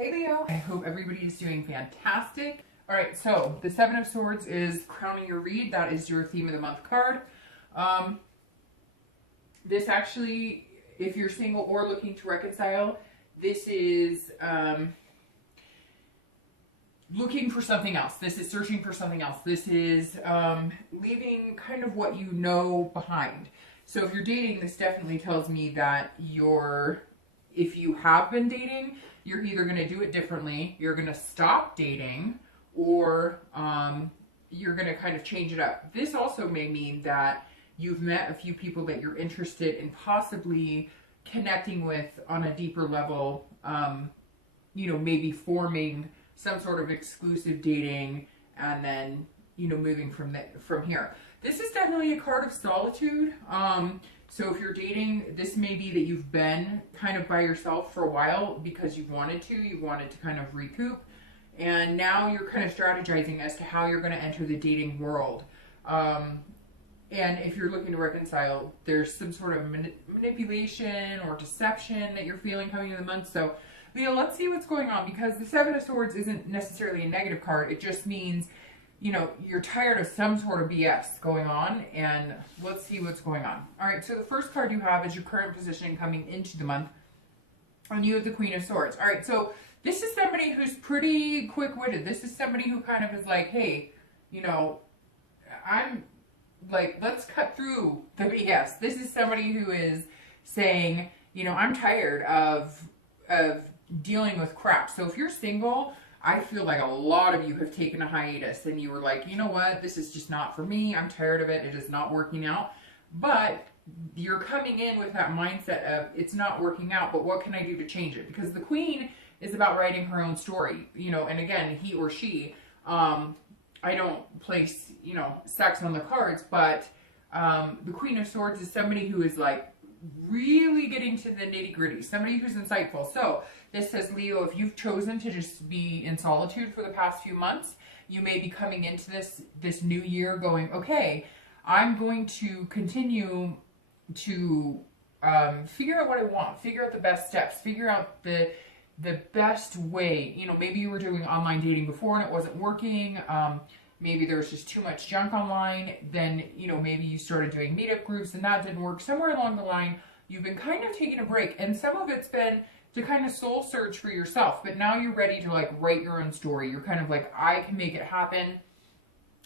Hey Leo, I hope everybody is doing fantastic. All right, so the Seven of Swords is crowning your read. That is your theme of the month card. This actually, if you're single or looking to reconcile, this is looking for something else. This is searching for something else. This is leaving kind of what you know behind. So if you're dating, this definitely tells me that if you have been dating, you're either going to do it differently, you're going to stop dating, or you're going to kind of change it up. This also may mean that you've met a few people that you're interested in possibly connecting with on a deeper level, maybe forming some sort of exclusive dating, and then, moving from here. This is definitely a card of solitude. So if you're dating, this may be that you've been kind of by yourself for a while because you wanted to kind of recoup. And now you're kind of strategizing as to how you're going to enter the dating world. And if you're looking to reconcile, there's some sort of manipulation or deception that you're feeling coming in the month. So Leo, let's see what's going on, because the Seven of Swords isn't necessarily a negative card. It just means, you're tired of some sort of BS going on, and let's see what's going on. All right, so the first card you have is your current position coming into the month, and you have the Queen of Swords. All right, so this is somebody who's pretty quick-witted. This is somebody who kind of is like, hey, I'm like, let's cut through the BS. This is somebody who is saying, I'm tired of dealing with crap. So if you're single, I feel like a lot of you have taken a hiatus and you were like, you know what, this is just not for me. I'm tired of it. It is not working out. But you're coming in with that mindset of it's not working out, but what can I do to change it? Because the Queen is about writing her own story, and again, he or she, I don't place, sex on the cards, but the Queen of Swords is somebody who is like really getting to the nitty gritty, somebody who's insightful. So this says, Leo, if you've chosen to just be in solitude for the past few months, you may be coming into this new year going, okay, I'm going to continue to figure out what I want, figure out the best steps, figure out the best way. Maybe you were doing online dating before and it wasn't working. Maybe there was just too much junk online. Then, maybe you started doing meetup groups and that didn't work. Somewhere along the line, you've been kind of taking a break, and some of it's been to kind of soul search for yourself. But now you're ready to like write your own story. You're kind of like, I can make it happen.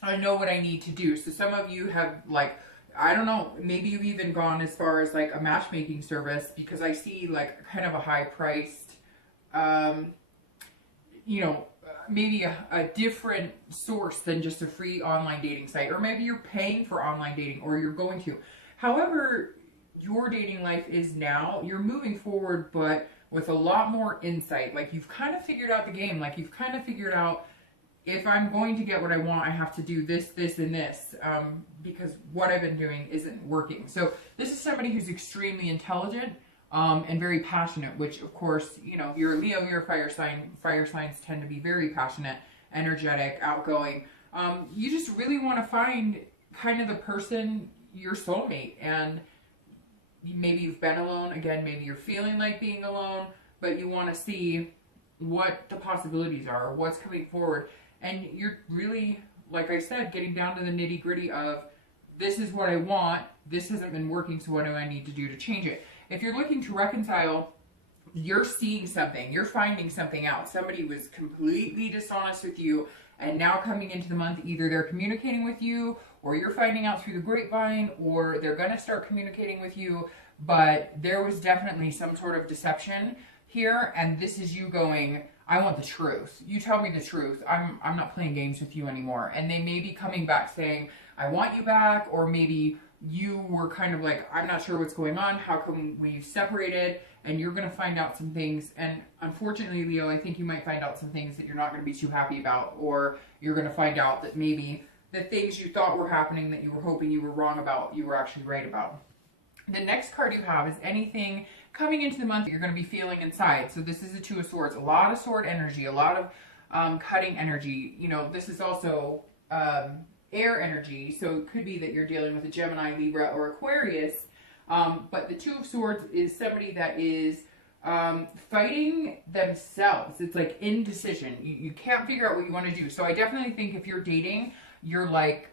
I know what I need to do. So some of you have like, I don't know, maybe you've even gone as far as like a matchmaking service, because I see like kind of a high priced, maybe a different source than just a free online dating site, or maybe you're paying for online dating, or you're going to. However your dating life is now, you're moving forward, but with a lot more insight. Like you've kind of figured out the game. Like you've kind of figured out, if I'm going to get what I want, I have to do this, this, and this, because what I've been doing isn't working. So this is somebody who's extremely intelligent, and very passionate, which of course, you're a Leo, you're a fire sign. Fire signs tend to be very passionate, energetic, outgoing. You just really want to find kind of the person, your soulmate, and maybe you've been alone. Again, maybe you're feeling like being alone, but you want to see what the possibilities are, what's coming forward. And you're really, like I said, getting down to the nitty gritty of, this is what I want, this hasn't been working, so what do I need to do to change it? If you're looking to reconcile, you're seeing something, you're finding something out. Somebody was completely dishonest with you, and now coming into the month, either they're communicating with you, or you're finding out through the grapevine, or they're going to start communicating with you, but there was definitely some sort of deception here, and this is you going, I want the truth. You tell me the truth. I'm not playing games with you anymore. And they may be coming back saying, I want you back, or maybe you were kind of like, I'm not sure what's going on. How come we've separated? And you're going to find out some things. And unfortunately, Leo, I think you might find out some things that you're not going to be too happy about, or you're going to find out that maybe the things you thought were happening that you were hoping you were wrong about, you were actually right about. The next card you have is anything coming into the month that you're going to be feeling inside. So this is a Two of Swords, a lot of sword energy, a lot of cutting energy. This is also air energy, so it could be that you're dealing with a Gemini, Libra, or Aquarius. But the Two of Swords is somebody that is fighting themselves. It's like indecision. You can't figure out what you want to do. So I definitely think if you're dating, you're like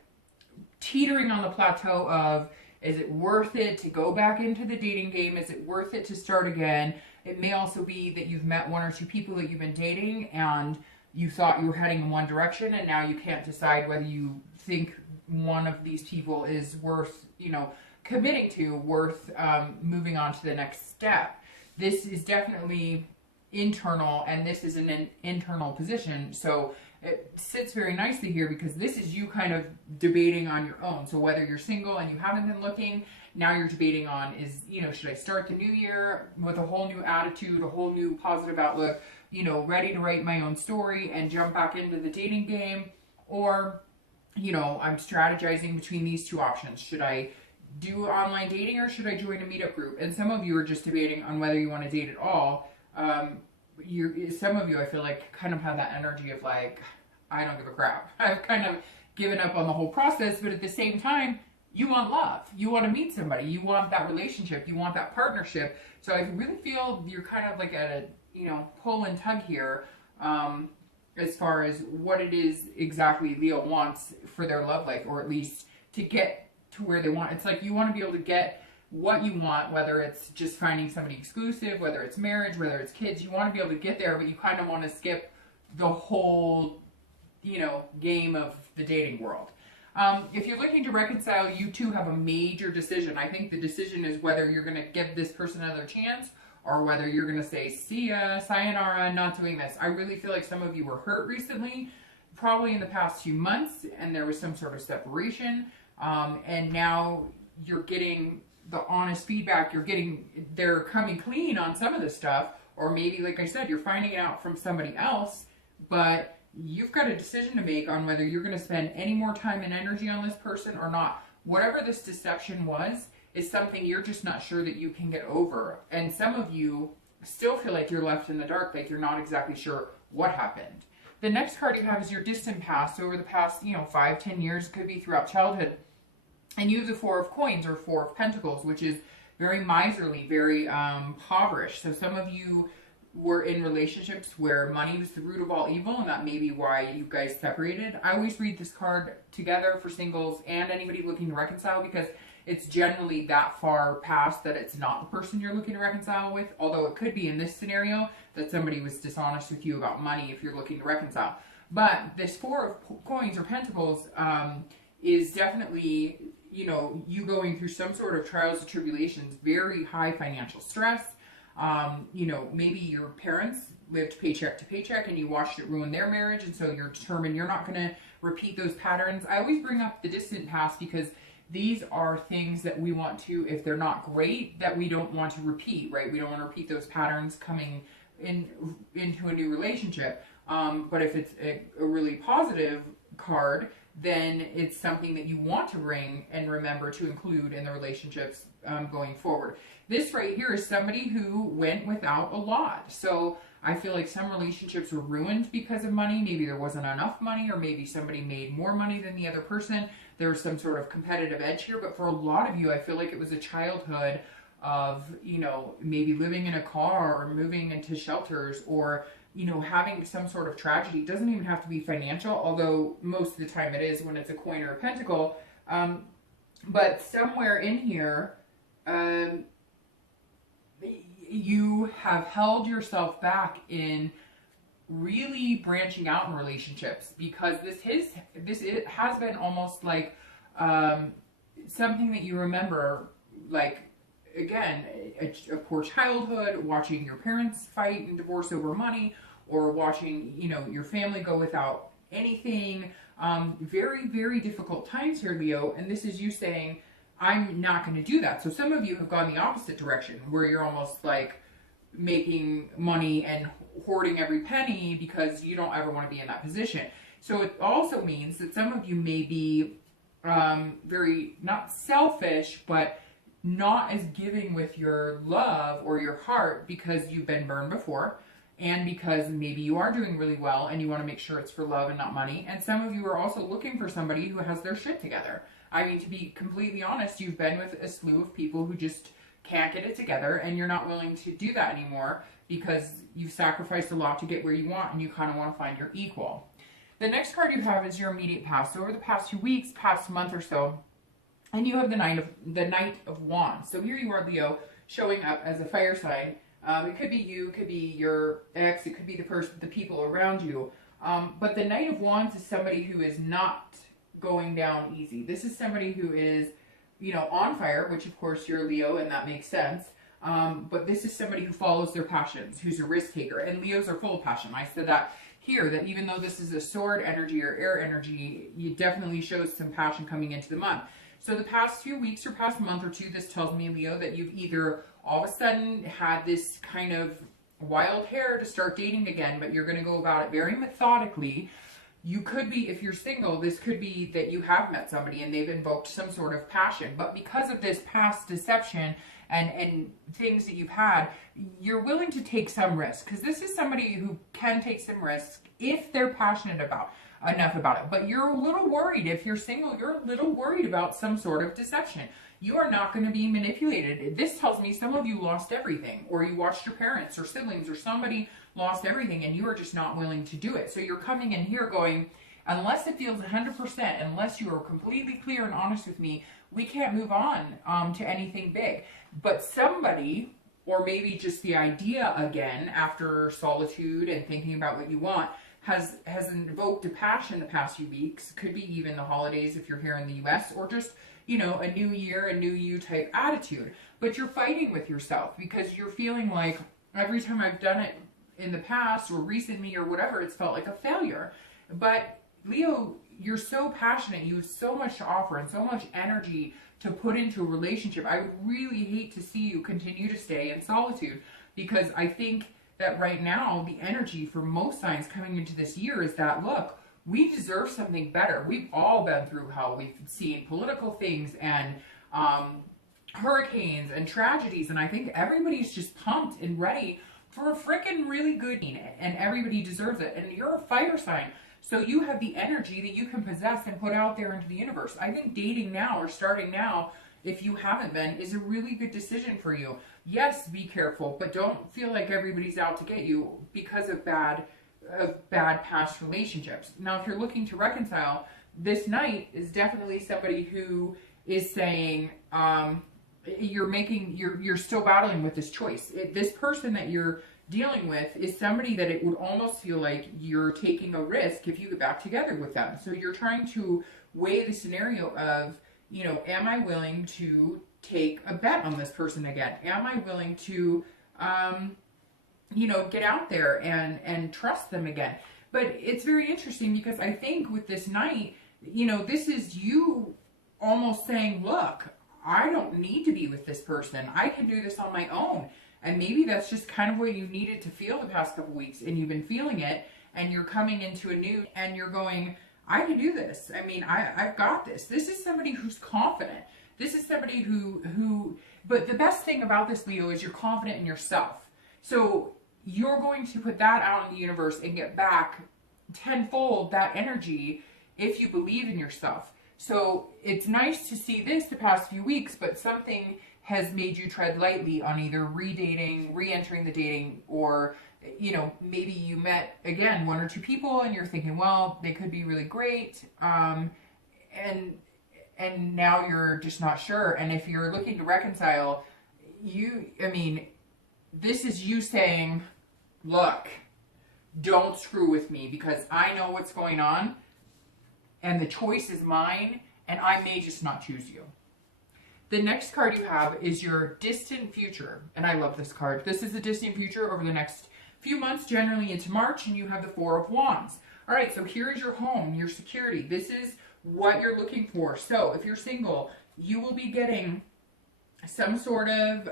teetering on the plateau of, is it worth it to go back into the dating game? Is it worth it to start again? It may also be that you've met one or two people that you've been dating and you thought you were heading in one direction, and now you can't decide whether you think one of these people is worth, committing to, worth moving on to the next step. This is definitely internal, and this is an internal position. So it sits very nicely here because this is you kind of debating on your own. So whether you're single and you haven't been looking, now you're debating on is, should I start the new year with a whole new attitude, a whole new positive outlook, ready to write my own story and jump back into the dating game? Or, I'm strategizing between these two options. Should I do online dating or should I join a meetup group? And some of you are just debating on whether you want to date at all. Some of you, I feel like, kind of have that energy of like, I don't give a crap. I've kind of given up on the whole process, but at the same time, you want love. You want to meet somebody. You want that relationship. You want that partnership. So I really feel you're kind of like at a, pull and tug here as far as what it is exactly Leo wants for their love life, or at least to get to where they want. It's like you want to be able to get what you want, whether it's just finding somebody exclusive, whether it's marriage, whether it's kids. You want to be able to get there, but you kind of want to skip the whole, game of the dating world. If you're looking to reconcile, you two have a major decision. I think the decision is whether you're going to give this person another chance or whether you're going to say, see ya, sayonara, not doing this. I really feel like some of you were hurt recently, probably in the past few months, and there was some sort of separation. And now you're getting the honest feedback. They're coming clean on some of this stuff. Or maybe, like I said, you're finding it out from somebody else, but you've got a decision to make on whether you're going to spend any more time and energy on this person or not. Whatever this deception was is something you're just not sure that you can get over. And some of you still feel like you're left in the dark, like you're not exactly sure what happened. The next card you have is your distant past. So over the past, 5-10 years, could be throughout childhood. And you have the Four of Coins or Four of Pentacles, which is very miserly, very impoverished. So some of you were in relationships where money was the root of all evil, and that may be why you guys separated. I always read this card together for singles and anybody looking to reconcile because it's generally that far past that it's not the person you're looking to reconcile with, although it could be in this scenario that somebody was dishonest with you about money if you're looking to reconcile. But this Four of Coins or Pentacles is definitely, you going through some sort of trials and tribulations, very high financial stress. Maybe your parents lived paycheck to paycheck and you watched it ruin their marriage, and so you're determined you're not going to repeat those patterns. I always bring up the distant past because these are things that we want to, if they're not great, that we don't want to repeat, right? We don't want to repeat those patterns coming into a new relationship. But if it's a really positive card, then it's something that you want to bring and remember to include in the relationships going forward. This right here is somebody who went without a lot. So I feel like some relationships were ruined because of money. Maybe there wasn't enough money, or maybe somebody made more money than the other person. There was some sort of competitive edge here. But for a lot of you, I feel like it was a childhood of, maybe living in a car or moving into shelters or, having some sort of tragedy. It doesn't even have to be financial, although most of the time it is when it's a coin or a pentacle. But somewhere in here, you have held yourself back in really branching out in relationships because it has been almost like something that you remember, like, again, a poor childhood, watching your parents fight and divorce over money, or watching, your family go without anything. Very, very difficult times here, Leo. And this is you saying, I'm not going to do that. So some of you have gone the opposite direction, where you're almost like making money and hoarding every penny because you don't ever want to be in that position. So it also means that some of you may be very, not selfish, but not as giving with your love or your heart because you've been burned before, and because maybe you are doing really well and you want to make sure it's for love and not money. And some of you are also looking for somebody who has their shit together. I mean, to be completely honest, you've been with a slew of people who just can't get it together, and you're not willing to do that anymore because you've sacrificed a lot to get where you want, and you kind of want to find your equal. The next card you have is your immediate past. So over the past few weeks, past month or so, and you have the Knight of Wands. So here you are, Leo, showing up as a fire sign. It could be you, it could be your ex, it could be the people around you. But the Knight of Wands is somebody who is not going down easy. This is somebody who is, you know, on fire, which of course you're Leo, and that makes sense. But this is somebody who follows their passions, who's a risk taker. And Leos are full of passion. I said that here, that even though this is a sword energy or air energy, it definitely shows some passion coming into the month. So the past few weeks or past month or two, this tells me, Leo, that you've either all of a sudden had this kind of wild hair to start dating again, but you're going to go about it very methodically. You could be, if you're single, this could be that you have met somebody and they've invoked some sort of passion. But because of this past deception and things that you've had, you're willing to take some risk. Because this is somebody who can take some risk if they're passionate enough about it. But you're a little worried. If you're single, you're a little worried about some sort of deception. You are not going to be manipulated. This tells me some of you lost everything, or you watched your parents or siblings or somebody lost everything and you are just not willing to do it. So you're coming in here going, unless it feels 100%, unless you are completely clear and honest with me, we can't move on to anything big. But somebody, or maybe just the idea again, after solitude and thinking about what you want, has invoked a passion the past few weeks. Could be even the holidays if you're here in the US, or just, you know, a new year, a new you type attitude. But you're fighting with yourself because you're feeling like every time I've done it in the past or recently or whatever, it's felt like a failure. But Leo, you're so passionate. You have so much to offer and so much energy to put into a relationship. I would really hate to see you continue to stay in solitude, because I think that right now the energy for most signs coming into this year is that, look, we deserve something better. We've all been through hell. We've seen political things and hurricanes and tragedies, and I think everybody's just pumped and ready for a freaking really good, and everybody deserves it. And you're a fire sign, so you have the energy that you can possess and put out there into the universe. I think dating now, or starting now, if you haven't been, is a really good decision for you. Yes, be careful, but don't feel like everybody's out to get you because of bad past relationships. Now, if you're looking to reconcile, this Knight is definitely somebody who is saying, you're still battling with this choice. This person that you're dealing with is somebody that it would almost feel like you're taking a risk if you get back together with them. So you're trying to weigh the scenario of, you know, am I willing to take a bet on this person again? Am I willing to, you know, get out there and trust them again? But it's very interesting because I think with this Knight, you know, this is you almost saying, look, I don't need to be with this person. I can do this on my own. And maybe that's just kind of what you needed to feel the past couple weeks, and you've been feeling it, and you're coming into a new, and you're going, I can do this. I mean, I've got this. This is somebody who's confident. This is somebody but the best thing about this, Leo, is you're confident in yourself. So you're going to put that out in the universe and get back tenfold that energy if you believe in yourself. So it's nice to see this the past few weeks, but something has made you tread lightly on either re-dating, re-entering the dating, or, you know, maybe you met, again, one or two people and you're thinking, well, they could be really great, and now you're just not sure. And if you're looking to reconcile, this is you saying, look, don't screw with me because I know what's going on and the choice is mine and I may just not choose you. The next card you have is your distant future. And I love this card. This is the distant future over the next few months, generally into March, and you have the Four of Wands. All right, so here is your home, your security. This is what you're looking for. So if you're single, you will be getting some sort of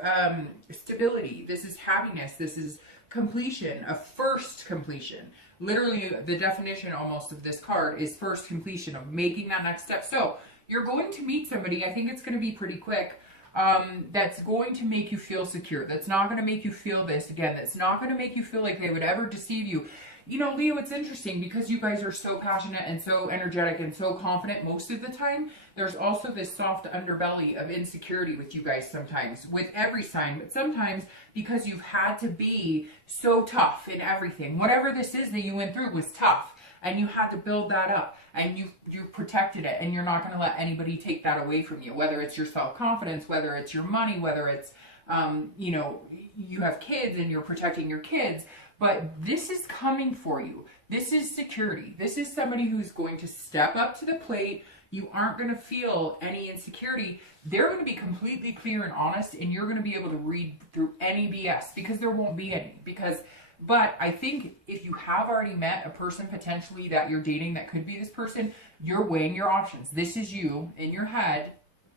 stability. This is happiness. This is completion, a first completion. Literally, the definition almost of this card is first completion, of making that next step. So you're going to meet somebody, I think it's going to be pretty quick, that's going to make you feel secure. That's not going to make you feel this again. That's not going to make you feel like they would ever deceive you. you know, Leo, it's interesting because you guys are so passionate and so energetic and so confident most of the time. There's also this soft underbelly of insecurity with you guys sometimes, with every sign, but sometimes because you've had to be so tough in everything. Whatever this is that you went through was tough, and you had to build that up, and you protected it, and you're not going to let anybody take that away from you, whether it's your self-confidence, whether it's your money, whether it's, you know, you have kids and you're protecting your kids. But this is coming for you. This is security. This is somebody who's going to step up to the plate. You aren't going to feel any insecurity. They're going to be completely clear and honest, and you're going to be able to read through any BS, because there won't be any. But I think if you have already met a person potentially that you're dating that could be this person, you're weighing your options. This is you in your head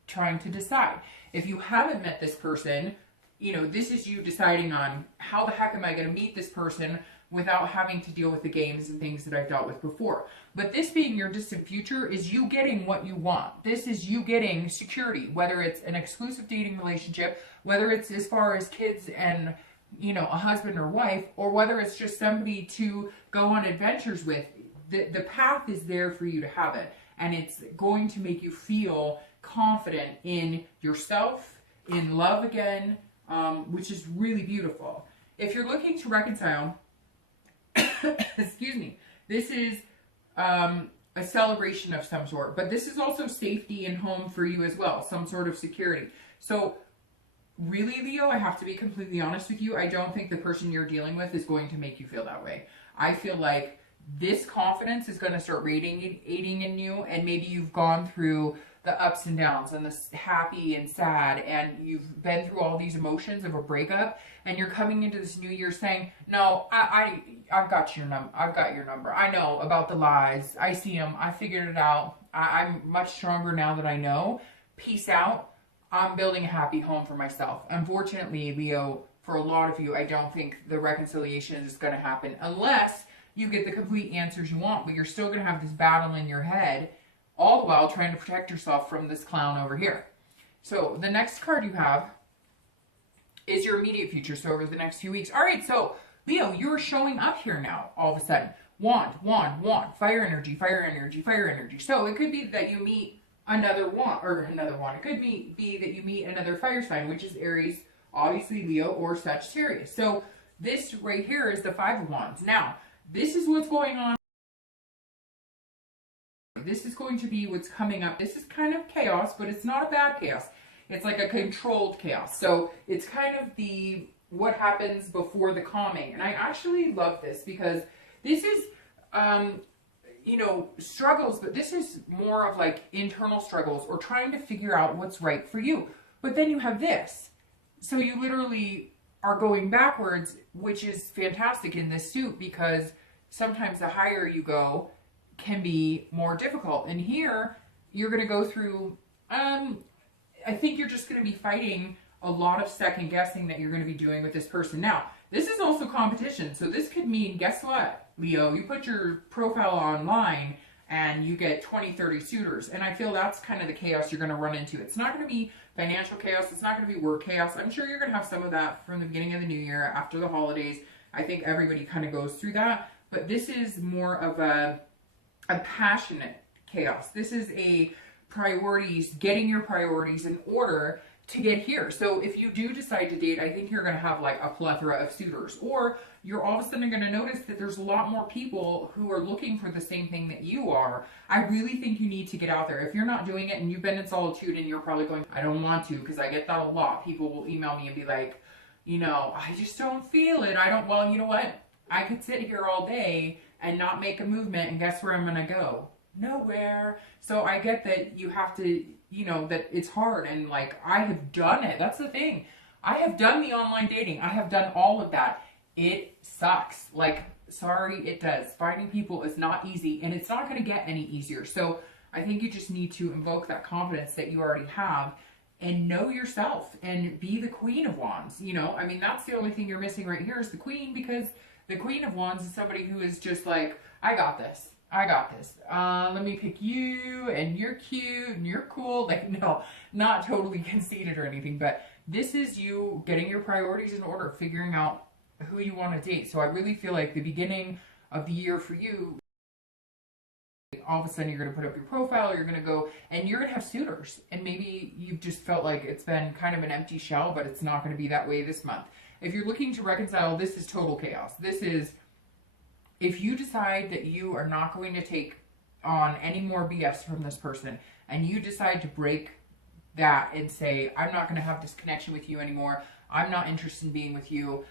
trying to decide. If you haven't met this person, you know, this is you deciding on how the heck am I going to meet this person without having to deal with the games and things that I've dealt with before. But this being your distant future is you getting what you want. This is you getting security, whether it's an exclusive dating relationship, whether it's as far as kids and, you know, a husband or wife, or whether it's just somebody to go on adventures with. The path is there for you to have it, and it's going to make you feel confident in yourself, in love again, which is really beautiful. If you're looking to reconcile, excuse me, this is a celebration of some sort, but this is also safety and home for you as well, some sort of security. So really, Leo, I have to be completely honest with you. I don't think the person you're dealing with is going to make you feel that way. I feel like this confidence is going to start radiating in you, and maybe you've gone through the ups and downs and the happy and sad, and you've been through all these emotions of a breakup, and you're coming into this new year saying, no, I've got your number. I've got your number. I know about the lies. I see them. I figured it out. I'm much stronger now that I know. Peace out. I'm building a happy home for myself. Unfortunately, Leo, for a lot of you, I don't think the reconciliation is going to happen unless you get the complete answers you want, but you're still going to have this battle in your head, all the while trying to protect yourself from this clown over here. So the next card you have is your immediate future, so over the next few weeks. All right, so Leo, you're showing up here now all of a sudden. Wand, wand, wand, fire energy, fire energy, fire energy. So it could be that you meet another wand, It could be that you meet another fire sign, which is Aries, obviously Leo, or Sagittarius. So this right here is the Five of Wands. Now, this is what's going on. This is going to be what's coming up. This is kind of chaos, but it's not a bad chaos. It's like a controlled chaos. So it's kind of what happens before the calming. And I actually love this because this is, you know, struggles, but this is more of like internal struggles or trying to figure out what's right for you. But then you have this. So you literally are going backwards, which is fantastic in this suit because sometimes the higher you go can be more difficult. And here you're going to go through, I think you're just going to be fighting a lot of second guessing that you're going to be doing with this person. Now, this is also competition. So this could mean, guess what, Leo, you put your profile online and you get 20, 30 suitors. And I feel that's kind of the chaos you're going to run into. It's not going to be financial chaos. It's not going to be work chaos. I'm sure you're going to have some of that from the beginning of the new year after the holidays. I think everybody kind of goes through that. But this is more of a passionate chaos. This is a priorities, getting your priorities in order to get here. So if you do decide to date, I think you're going to have like a plethora of suitors, or you're all of a sudden going to notice that there's a lot more people who are looking for the same thing that you are. I really think you need to get out there. If you're not doing it and you've been in solitude and you're probably going, I don't want to, because I get that a lot. People will email me and be like, you know, I just don't feel it. Well, you know what? I could sit here all day and not make a movement, and guess where I'm going to go? Nowhere. So I get that you have to, you know, that it's hard, and like I have done it. That's the thing. I have done the online dating. I have done all of that. It sucks. Like, sorry, it does. Finding people is not easy, and it's not going to get any easier. So I think you just need to invoke that confidence that you already have and know yourself and be the Queen of Wands. You know, I mean, that's the only thing you're missing right here is the Queen, because the Queen of Wands is somebody who is just like, I got this. I got this. Let me pick you, and you're cute, and you're cool. Like, no, not totally conceited or anything, but this is you getting your priorities in order, figuring out who you want to date. So I really feel like the beginning of the year for you, all of a sudden you're going to put up your profile, you're going to go and you're going to have suitors, and maybe you've just felt like it's been kind of an empty shell, but it's not going to be that way this month. If you're looking to reconcile, this is total chaos. This is, if you decide that you are not going to take on any more BS from this person, and you decide to break that and say, I'm not going to have this connection with you anymore, I'm not interested in being with you,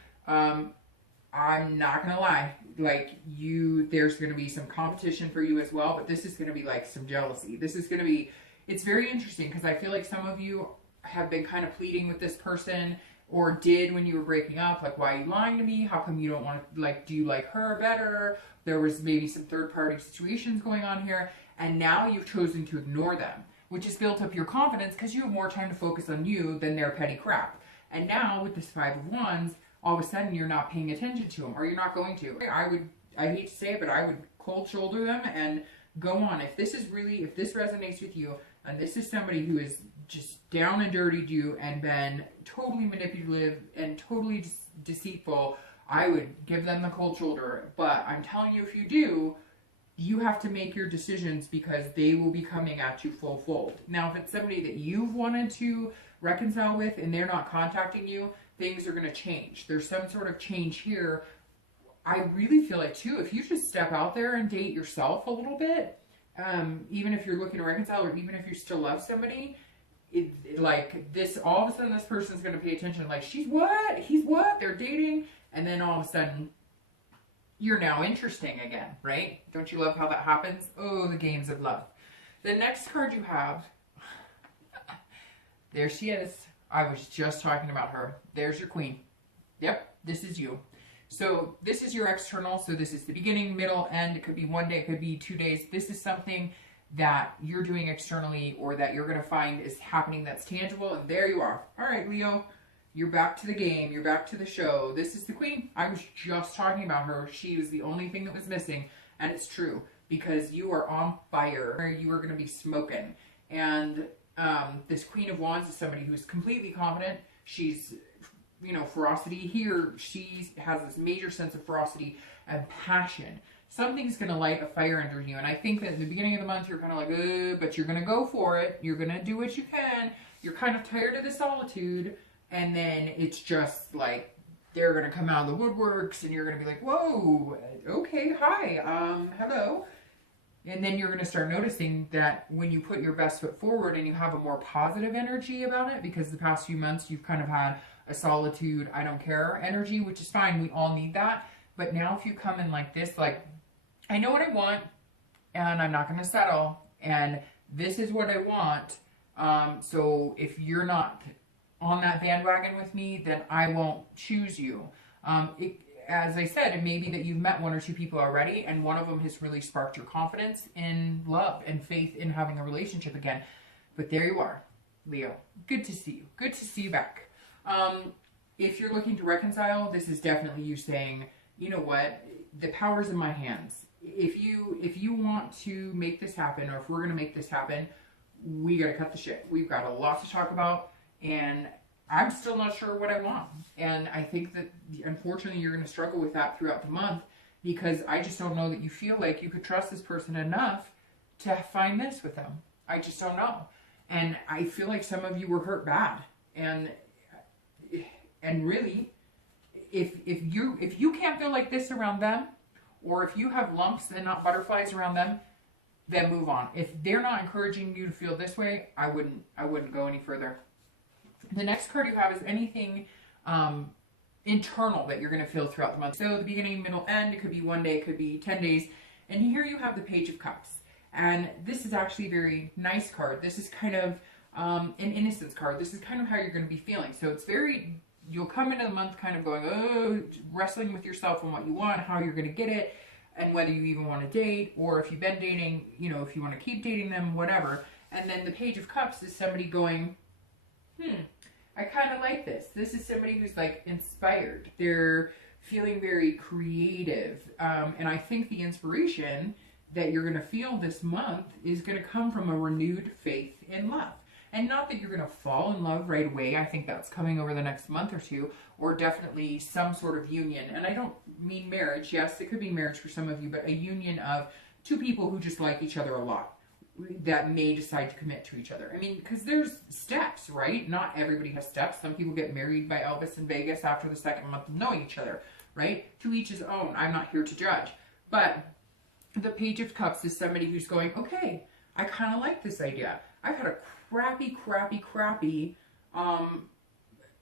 I'm not gonna lie, like there's gonna be some competition for you as well, but this is gonna be like some jealousy. This is gonna be, it's very interesting because I feel like some of you have been kind of pleading with this person, or did when you were breaking up, like, why are you lying to me? How come you don't want to, like, do you like her better? There was maybe some third party situations going on here, and now you've chosen to ignore them, which has built up your confidence because you have more time to focus on you than their petty crap. And now with this Five of Wands, all of a sudden you're not paying attention to them, or you're not going to. I hate to say it, but I would cold shoulder them and go on. If this resonates with you, and this is somebody who is just down and dirtied you and been totally manipulative and totally deceitful, I would give them the cold shoulder. But I'm telling you, if you do, you have to make your decisions because they will be coming at you full fold. Now, if it's somebody that you've wanted to reconcile with and they're not contacting you, things are going to change. There's some sort of change here. I really feel like, too, if you just step out there and date yourself a little bit, even if you're looking to reconcile, or even if you still love somebody, like this, all of a sudden this person's going to pay attention. Like, she's what? He's what? They're dating. And then all of a sudden, you're now interesting again, right? Don't you love how that happens? Oh, the games of love. The next card you have, there she is. I was just talking about her. There's your queen. Yep, this is you. So this is your external. So this is the beginning, middle, end. It could be one day, it could be 2 days. This is something that you're doing externally, or that you're going to find is happening that's tangible. And there you are. All right, Leo, you're back to the game. You're back to the show. This is the queen. I was just talking about her. She was the only thing that was missing. And it's true, because you are on fire. You are going to be smoking. And this Queen of Wands is somebody who's completely confident. She's, ferocity here. She has this major sense of ferocity and passion. Something's going to light a fire under you. And I think that at the beginning of the month, you're kind of like, but you're going to go for it. You're going to do what you can. You're kind of tired of the solitude. And then it's just like, they're going to come out of the woodworks and you're going to be like, whoa, okay, hi, hello. And then you're going to start noticing that when you put your best foot forward and you have a more positive energy about it, because the past few months you've kind of had a solitude, I don't care energy, which is fine. We all need that. But now if you come in like this, like, I know what I want and I'm not going to settle, and this is what I want. So if you're not on that bandwagon with me, then I won't choose you. As I said, it may be that you've met one or two people already, and one of them has really sparked your confidence in love and faith in having a relationship again. But there you are, Leo. Good to see you. Good to see you back. If you're looking to reconcile, this is definitely you saying, you know what, the power's in my hands. If you want to make this happen, or if we're going to make this happen, we got to cut the shit. We've got a lot to talk about, and I'm still not sure what I want. And I think that, unfortunately, you're going to struggle with that throughout the month, because I just don't know that you feel like you could trust this person enough to find this with them. I just don't know. And I feel like some of you were hurt bad. And really, if you can't feel like this around them, or if you have lumps and not butterflies around them, then move on. If they're not encouraging you to feel this way, I wouldn't go any further. The next card you have is anything internal that you're going to feel throughout the month. So the beginning, middle, end. It could be 1 day, it could be 10 days. And here you have the Page of Cups. And this is actually a very nice card. This is kind of an innocence card. This is kind of how you're going to be feeling. So it's very, you'll come into the month kind of going, oh, wrestling with yourself on what you want, how you're going to get it, and whether you even want to date, or if you've been dating, if you want to keep dating them, whatever. And then the Page of Cups is somebody going, I kind of like this. This is somebody who's like inspired. They're feeling very creative. And I think the inspiration that you're going to feel this month is going to come from a renewed faith in love. And not that you're going to fall in love right away. I think that's coming over the next month or two, or definitely some sort of union. And I don't mean marriage. Yes, it could be marriage for some of you, but a union of two people who just like each other a lot, that may decide to commit to each other. I mean, because there's steps, right? Not everybody has steps. Some people get married by Elvis in Vegas after the second month of knowing each other, right? To each his own. I'm not here to judge. But the Page of Cups is somebody who's going, okay, I kind of like this idea. I've had a crappy,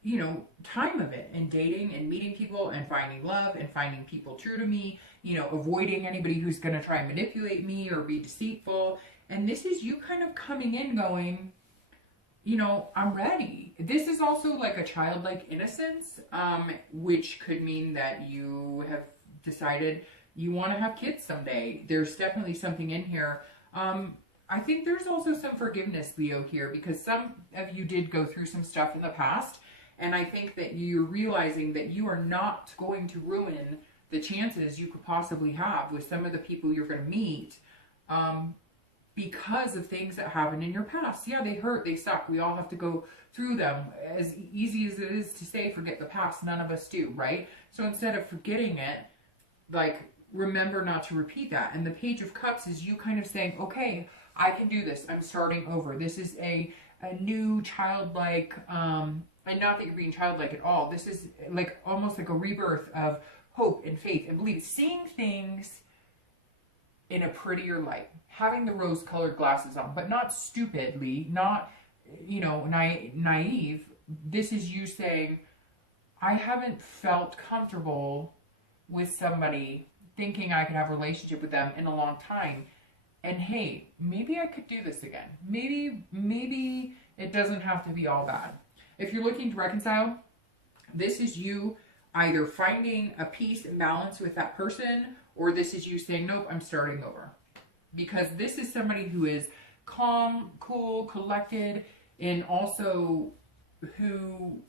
you know, time of it, and dating and meeting people and finding love and finding people true to me, you know, avoiding anybody who's going to try and manipulate me or be deceitful. And this is you kind of coming in going, you know, I'm ready. This is also like a childlike innocence, which could mean that you have decided you want to have kids someday. There's definitely something in here. I think there's also some forgiveness, Leo, here, because some of you did go through some stuff in the past. And I think that you're realizing that you are not going to ruin the chances you could possibly have with some of the people you're going to meet, because of things that happened in your past. Yeah, they hurt, they suck. We all have to go through them. As easy as it is to say, forget the past, none of us do, right? So instead of forgetting it, like, remember not to repeat that. And the Page of Cups is you kind of saying, okay, I can do this. I'm starting over. This is a new childlike, and not that you're being childlike at all. This is like almost like a rebirth of hope and faith and belief. Seeing things in a prettier light. Having the rose-colored glasses on, but not stupidly, not, you know, naive. This is you saying, I haven't felt comfortable with somebody thinking I could have a relationship with them in a long time. And hey, maybe I could do this again. Maybe it doesn't have to be all bad. If you're looking to reconcile, this is you either finding a peace and balance with that person, or this is you saying, nope, I'm starting over. Because this is somebody who is calm, cool, collected, and also who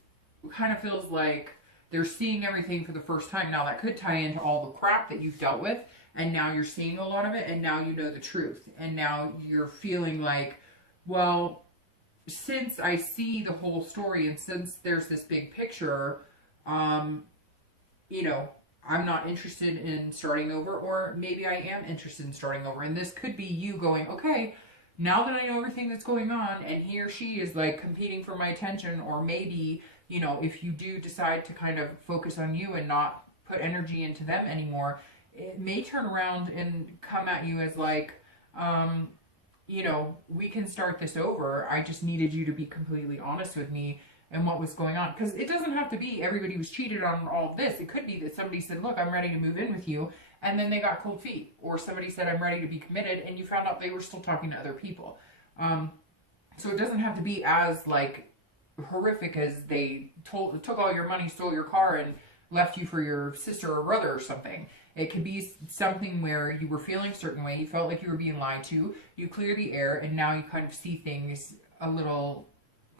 kind of feels like they're seeing everything for the first time. Now, that could tie into all the crap that you've dealt with, and now you're seeing a lot of it, and now you know the truth. And now you're feeling like, well, since I see the whole story, and since there's this big picture, you know, I'm not interested in starting over, or maybe I am interested in starting over. And this could be you going, okay, now that I know everything that's going on, and he or she is like competing for my attention, or maybe, you know, if you do decide to kind of focus on you and not put energy into them anymore, it may turn around and come at you as like, you know, we can start this over. I just needed you to be completely honest with me and what was going on. Because it doesn't have to be everybody was cheated on all of this. It could be that somebody said, look, I'm ready to move in with you, and then they got cold feet. Or somebody said, I'm ready to be committed, and you found out they were still talking to other people. So it doesn't have to be as like horrific as they took all your money, stole your car, and left you for your sister or brother or something. It could be something where you were feeling a certain way, you felt like you were being lied to, you clear the air, and now you kind of see things a little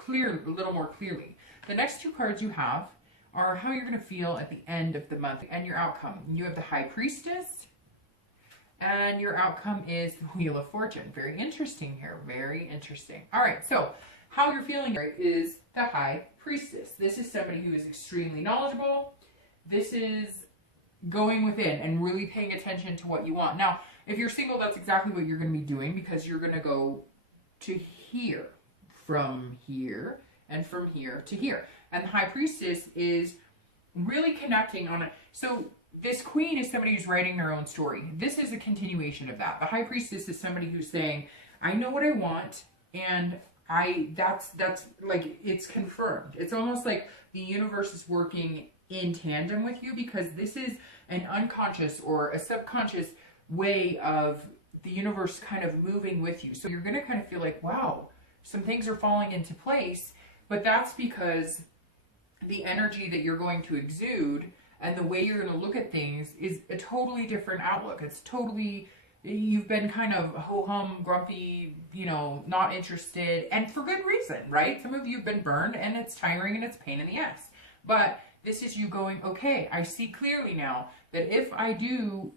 more clearly. The next two cards you have are how you're going to feel at the end of the month and your outcome. You have the High Priestess, and your outcome is the Wheel of Fortune. Very interesting here. Very interesting. All right, so how you're feeling here is the High Priestess. This is somebody who is extremely knowledgeable. This is going within and really paying attention to what you want. Now, if you're single, that's exactly what you're going to be doing, because you're going to go to here, from here, and from here to here. And the High Priestess is really connecting on it. So this Queen is somebody who's writing their own story. This is a continuation of that. The High Priestess is somebody who's saying, I know what I want, and that's like, it's confirmed. It's almost like the universe is working in tandem with you, because this is an unconscious or a subconscious way of the universe kind of moving with you. So you're going to kind of feel like, wow, some things are falling into place, but that's because the energy that you're going to exude and the way you're going to look at things is a totally different outlook. It's totally, you've been kind of ho-hum, grumpy, you know, not interested, and for good reason, right? Some of you have been burned, and it's tiring and it's pain in the ass. But this is you going, okay, I see clearly now that if I do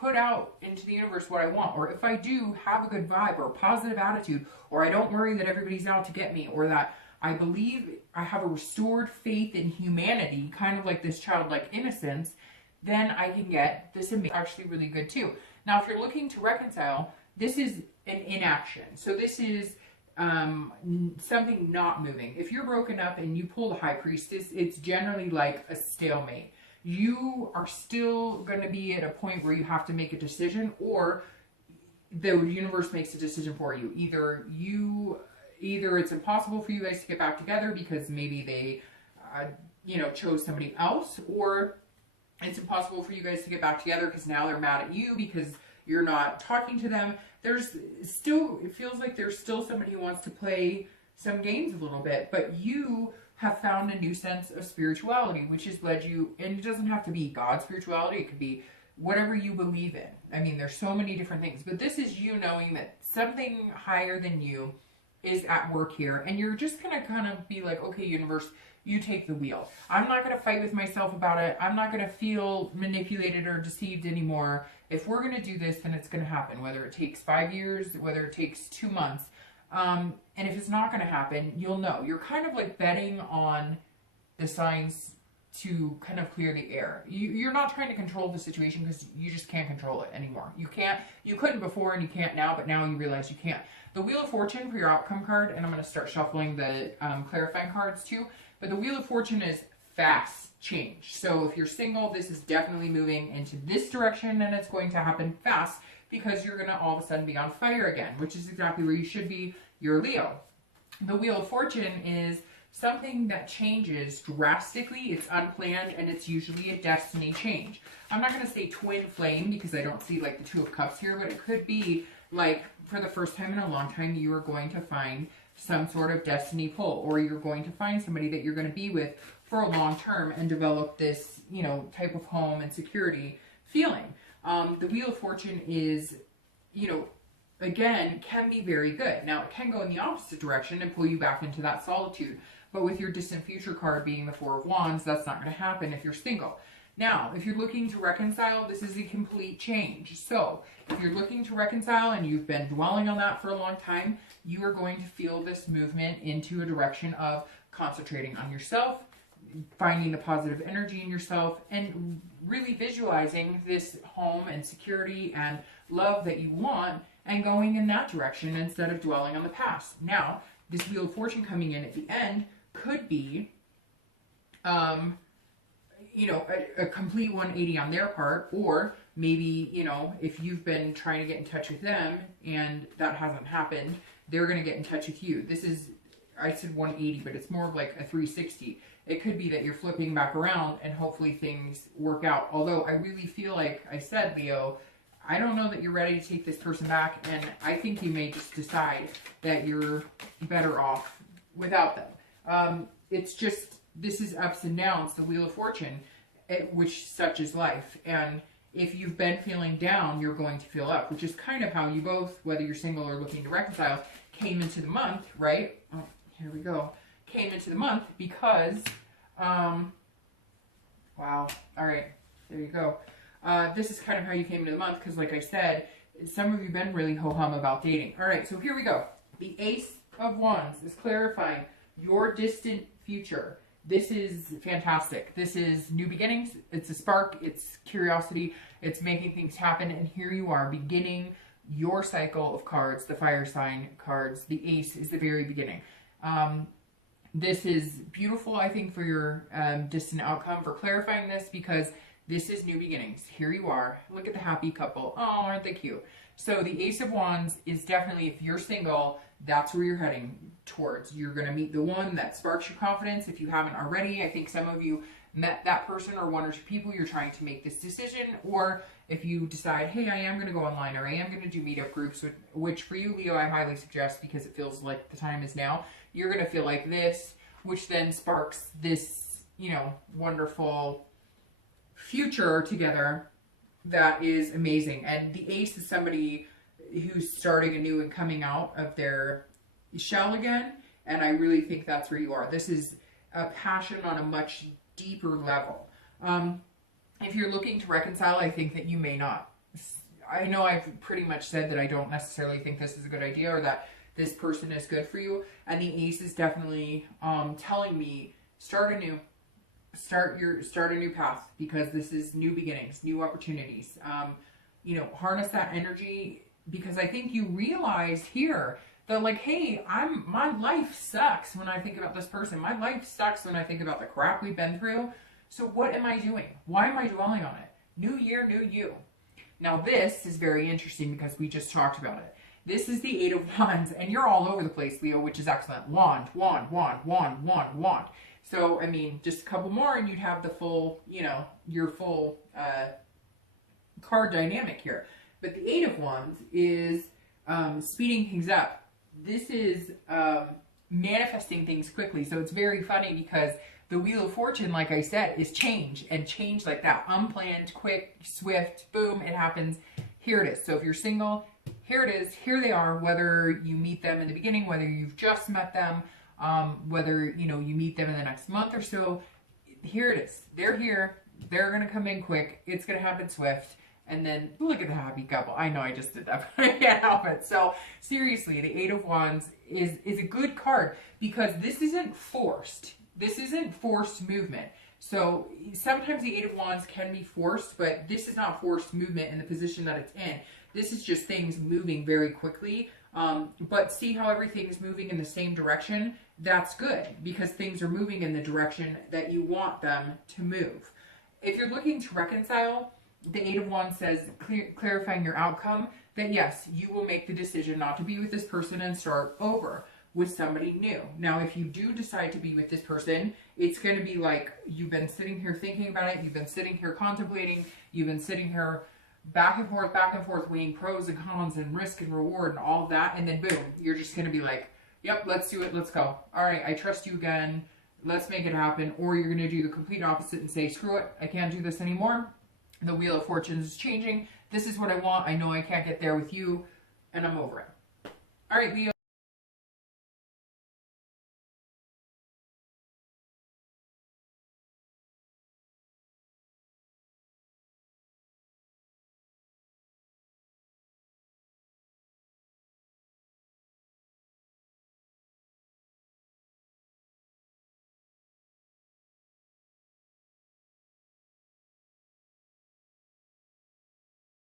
put out into the universe what I want, or if I do have a good vibe or a positive attitude, or I don't worry that everybody's out to get me, or that I believe I have a restored faith in humanity, kind of like this childlike innocence, then I can get this actually really good too. Now, if you're looking to reconcile, this is an inaction. So this is something not moving. If you're broken up and you pull the High Priestess, it's generally like a stalemate. You are still going to be at a point where you have to make a decision, or the universe makes a decision for you. Either it's impossible for you guys to get back together because maybe they, chose somebody else, or it's impossible for you guys to get back together because now they're mad at you because you're not talking to them. It feels like there's still somebody who wants to play some games a little bit, but you have found a new sense of spirituality, which has led you, and it doesn't have to be God's spirituality, it could be whatever you believe in. I mean, there's so many different things, but this is you knowing that something higher than you is at work here, and you're just gonna kind of be like, okay, universe, you take the wheel. I'm not gonna fight with myself about it. I'm not gonna feel manipulated or deceived anymore. If we're gonna do this, then it's gonna happen, whether it takes 5 years, whether it takes 2 months. And if it's not gonna happen, you'll know. You're kind of like betting on the signs to kind of clear the air. You're not trying to control the situation because you just can't control it anymore. You couldn't before and you can't now, but now you realize you can't. The Wheel of Fortune for your outcome card, and I'm going to start shuffling the clarifying cards too, but the Wheel of Fortune is fast change. So if you're single, this is definitely moving into this direction, and it's going to happen fast because you're going to all of a sudden be on fire again, which is exactly where you should be. You're Leo. The Wheel of Fortune is something that changes drastically. It's unplanned, and it's usually a destiny change. I'm not going to say twin flame because I don't see like the Two of Cups here, but it could be like for the first time in a long time, you are going to find some sort of destiny pull, or you're going to find somebody that you're going to be with for a long term and develop this, type of home and security feeling. The Wheel of Fortune is, again, can be very good. Now, it can go in the opposite direction and pull you back into that solitude. But with your distant future card being the Four of Wands, that's not going to happen if you're single. Now, if you're looking to reconcile, this is a complete change. So, if you're looking to reconcile and you've been dwelling on that for a long time, you are going to feel this movement into a direction of concentrating on yourself, finding the positive energy in yourself, and really visualizing this home and security and love that you want and going in that direction instead of dwelling on the past. Now, this Wheel of Fortune coming in at the end could be a complete 180 on their part, or maybe, if you've been trying to get in touch with them and that hasn't happened, they're going to get in touch with you. This is, I said 180, but it's more of like a 360. It could be that you're flipping back around and hopefully things work out. Although I really feel like I said, Leo, I don't know that you're ready to take this person back, and I think you may just decide that you're better off without them. It's just, this is ups and downs, the Wheel of Fortune, which such is life. And if you've been feeling down, you're going to feel up, which is kind of how you both, whether you're single or looking to reconcile, came into the month, right? Oh, here we go. Came into the month because, wow, all right, there you go. This is kind of how you came into the month because, like I said, some of you have been really ho-hum about dating. All right, so here we go. The Ace of Wands is clarifying your distant future. This is fantastic. This is new beginnings. It's a spark. It's curiosity. It's making things happen. And here you are beginning your cycle of cards, the fire sign cards. The Ace is the very beginning. This is beautiful, I think, for your distant outcome, for clarifying this, because this is new beginnings. Here you are. Look at the happy couple. Oh, aren't they cute? So the Ace of Wands is definitely, if you're single, that's where you're heading towards. You're going to meet the one that sparks your confidence. If you haven't already, I think some of you met that person or one or two people. You're trying to make this decision. Or if you decide, hey, I am going to go online, or I am going to do meetup groups, which for you, Leo, I highly suggest because it feels like the time is now. You're going to feel like this, which then sparks this, wonderful future together that is amazing. And the Ace is somebody who's starting anew and coming out of their shell again, and I really think that's where you are. This is a passion on a much deeper level. If you're looking to reconcile, I think that you may not I know I've pretty much said that I don't necessarily think this is a good idea or that this person is good for you. And the Ace is definitely telling me start a new path, because this is new beginnings, new opportunities. You know, harness that energy, because I think you realize here that, like, hey, my life sucks when I think about this person. My life sucks when I think about the crap we've been through. So what am I doing? Why am I dwelling on it? New year, new you. Now this is very interesting because we just talked about it. This is the Eight of Wands, and you're all over the place, Leo, which is excellent. Wand, wand, wand, wand, wand, wand. So, I mean, just a couple more and you'd have the full, you know, your full card dynamic here. But the Eight of Wands is speeding things up. This is manifesting things quickly. So it's very funny because the Wheel of Fortune, like I said, is change, and change like that. Unplanned, quick, swift, boom, it happens. Here it is. So if you're single, here it is. Here they are, whether you meet them in the beginning, whether you've just met them, whether, you know, you meet them in the next month or so. Here it is. They're here. They're going to come in quick. It's going to happen swift. And then look at the happy couple. I know I just did that, but I can't help it. So seriously, the Eight of Wands is a good card because this isn't forced. This isn't forced movement. So sometimes the Eight of Wands can be forced, but this is not forced movement in the position that it's in. This is just things moving very quickly. But see how everything is moving in the same direction? That's good because things are moving in the direction that you want them to move. If you're looking to reconcile, the Eight of Wands says, clarifying your outcome, that yes, you will make the decision not to be with this person and start over with somebody new. Now, if you do decide to be with this person, it's going to be like you've been sitting here thinking about it, you've been sitting here contemplating, you've been sitting here back and forth, weighing pros and cons and risk and reward and all of that, and then boom, you're just going to be like, yep, let's do it, let's go. All right, I trust you again, let's make it happen. Or you're going to do the complete opposite and say, screw it, I can't do this anymore. The Wheel of Fortune is changing. This is what I want. I know I can't get there with you, and I'm over it. All right, Leo.